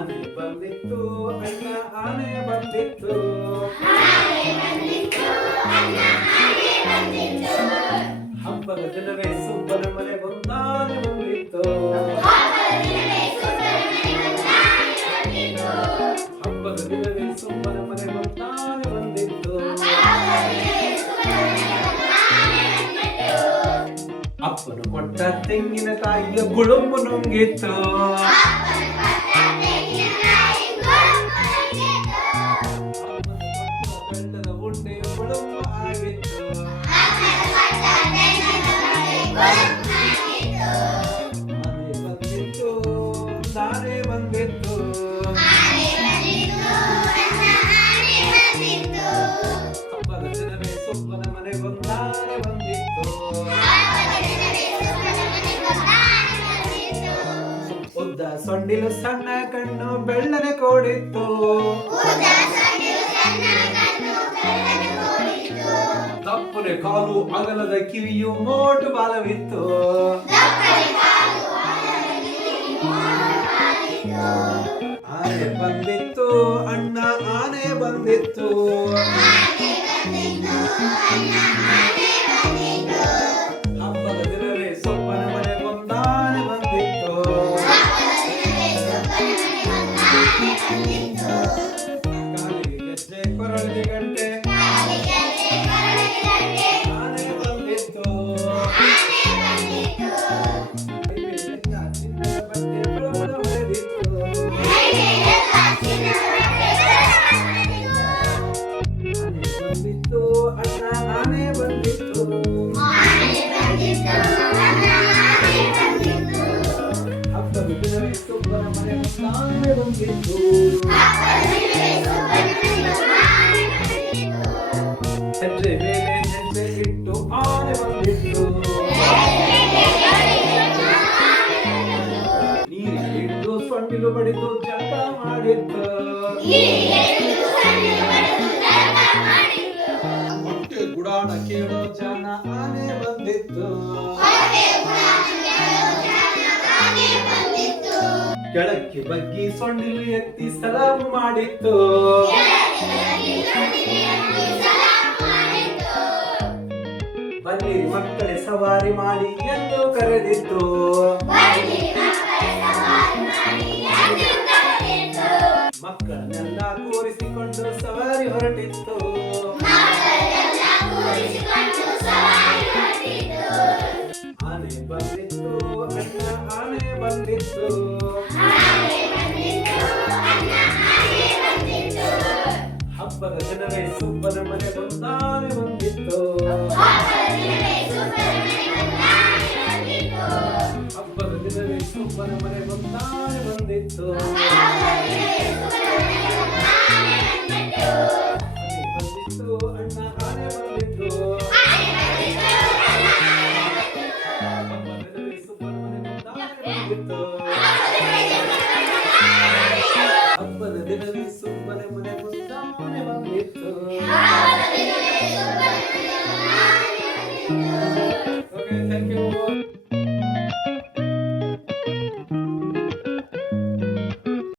ಆನೆ ಬಂದಿತ್ತು ಅಣ್ಣ ಆನೆ ಬಂದಿತ್ತು ಹಬ್ಬದ ದಿನವೇ ಸುಬ್ಬನ ಮನೆಗೊಂದಾನೆ ಬಂದಿತ್ತು ಹಬ್ಬದ ದಿನವೇ ಸುಬ್ಬನ ಮನೆಗೊಂದಾನೆ ಬಂದಿತ್ತು ಅಪ್ಪನು ಕೊಟ್ಟ ತೆಂಗಿನಕಾಯಿಯ ಗುಳುಂಬು ನುಂಗಿತ್ತು ಬೆಳ್ಳದ ಉಂಡೆಯ ಗುಳುಂಬು ಆಗಿತ್ತು ಆನೆ ಬಂದಿತ್ತು ದಾರೆ ಬಂದಿತ್ತು ಹಬ್ಬದ ದಿನವೇ ಸುಬ್ಬನ ಮನೆಗೊಂದಾನೆ ಬಂದಿತ್ತು ಉದ್ದ ಸೊಂಡಿಲು ಸಣ್ಣ ಕಣ್ಣು ಬೆಳ್ಳನೆ ಕೋಡಿತ್ತು ತಪ್ಪನೆ ಕಾಲು ಅಗಲದ ಕಿವಿಯು ಮೋಟು ಬಾಲವಿತ್ತು ಆನೆ ಬಂದಿತ್ತು ಅಣ್ಣ ಆನೆ ಬಂದಿತ್ತು ಹಬ್ಬದ ದಿನವೇ ಸೊಪ್ಪನ ಮನೆಗೊಂದಾನೆ ಬಂದಿತ್ತು ಕಾಲಿಗೆ ಗೆಜ್ಜೆ ಕೊರಳಿಗೆ ಗಂಟೆ ಆನೆ ಬಂದಿತ್ತು ಬಟ್ಟೆ ಬಳಬಳ ಹೊಡೆದಿತ್ತು ಆನೆ ಬಂದಿತ್ತು ಅಣ್ಣ ಆನೆ ಬಂದಿತ್ತು ಹಬ್ಬದ ದಿನವೇ ಸುಬ್ಬನ ಮನೆಗೊಂದಾನೆ ಬಂದಿತ್ತು ಹೆಜ್ಜೆ ಮೇಲೆ ಹೆಜ್ಜೆ ಇಟ್ಟು ಆನೆ ಬಂದಿತ್ತು ನೀರಿಗೆ ಇಟ್ಟು ಸೊಂಡಿಲು ಬಡಿದು ಜಳಕ ಮಾಡಿತ್ತು ಹೊಟ್ಟೆ ಗುಡಾಣ ಕೇಳೋ ಜನ ಆನೆ ಬಂದಿತ್ತು ಕೆಳಕ್ಕೆ ಬಗ್ಗಿ ಸೊಂಡಿಲು ಎತ್ತಿ ಸಲಾಮು ಮಾಡಿತ್ತು ಬನ್ನಿ ಮಕ್ಕಳೇ ಸವಾರಿ ಮಾಡಿ ಎಂದು ಕರೆದಿತ್ತು ಮಕ್ಕಳನ್ನೆಲ್ಲ ಕೂರಿಸಿಕೊಂಡು ಸವಾರಿ ಹೊರಟಿತ್ತು ಆನೆ ಬಂದಿತ್ತು ಅಣ್ಣ ಆನೆ ಬಂದಿತ್ತು ಹಬ್ಬದ ದಿನವೇ ಸುಬ್ಬನ ಮನೆಗೊಂದಾನೆ ಬಂದಿತ್ತು ಹಬ್ಬದ ದಿನವೇ ಸುಬ್ಬನ ಮನೆಗೊಂದಾನೆ ಬಂದಿತ್ತು ಆನೆ ಬಂದಿತ್ತು ಅಣ್ಣ ಆನೆ ಬಂದಿತ್ತು ಹಬ್ಬದ ದಿನವೇ ಸುಬ್ಬನ ಮನೆಗೊಂದಾನೆ ಬಂದಿತ್ತು ಹಬ್ಬದ ದಿನವೇ ಸುಬ್ಬನ ಮನೆಗೊಂದಾನೆ ಬಂದಿತ್ತು